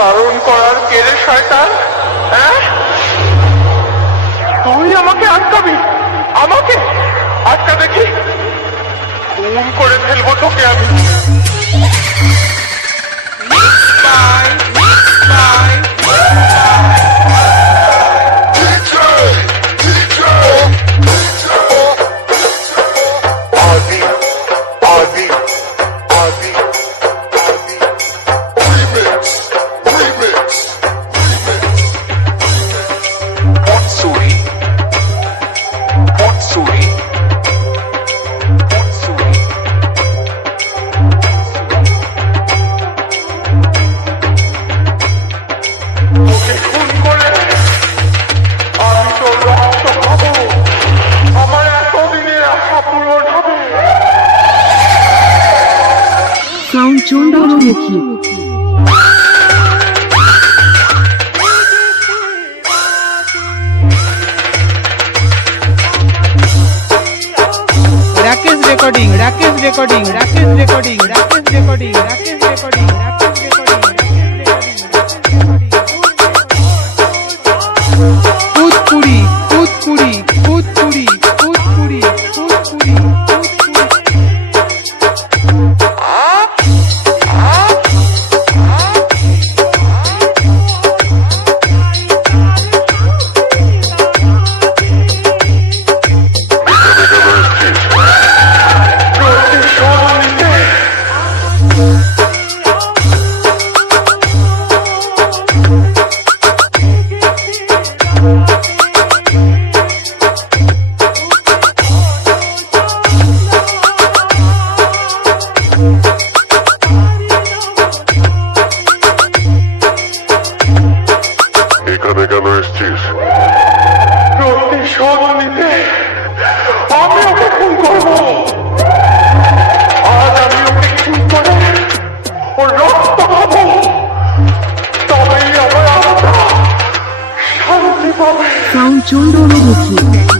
বারণ করার কেড়ে শয়তান হ্যাঁ? তুই আমাকে আটকাবি আমাকে? আটকা দেখি। খুন করে ফেলব তোকে আমি। Adi, Chandramukhi Rakesh recording Rakesh recording Rakesh recording Rakesh recording Rakesh recording Rakesh recording Kutkuri Kutkuri এখানে কেন এসছিস? প্রতিশোধ নিতে আমি ওকে খুন করব। আজ আমি ওকে খুন করে ওর রক্ত খাব। তবেই আমার আত্মা শান্তি পাবে। সাউন্ড চন্দ্রমুখী। Adi,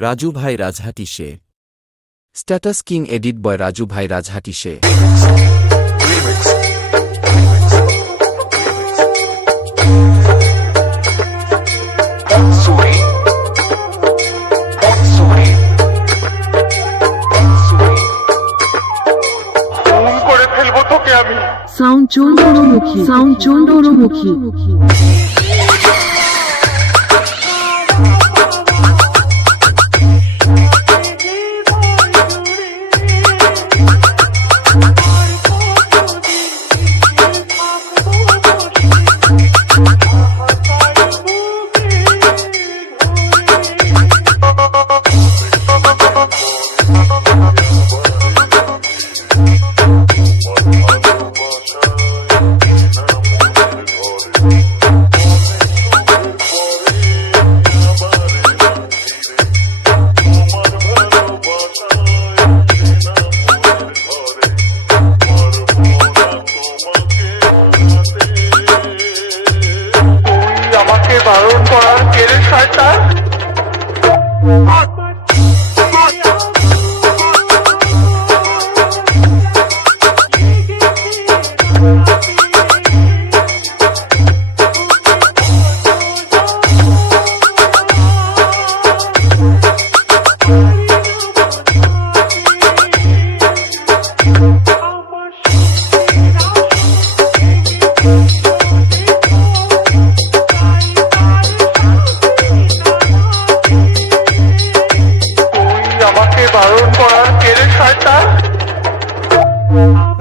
রাজু ভাই রাজহাটি সে। Status king edit boy Raju ভাই রাজহাটি সে। ফেলব তোকে আমি সাউন্ড চন্দ্রমুখী। সাউন্ড ধারণ করার কেড়ে শয়তান।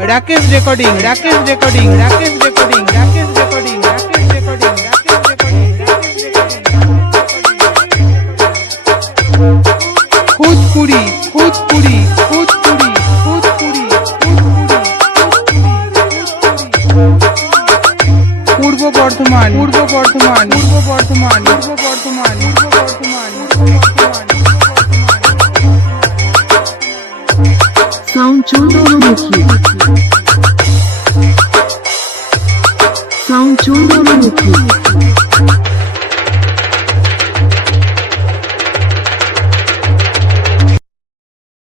Rakesh recording Rakesh recording Rakesh recording Rakesh recording Rakesh recording Rakesh recording Khudpuri Khudpuri Khudpuri Purba Bardhaman Purba Bardhaman Purba Bardhaman Purba Bardhaman Purba Bardhaman sound Chandramukhi sound Chandramukhi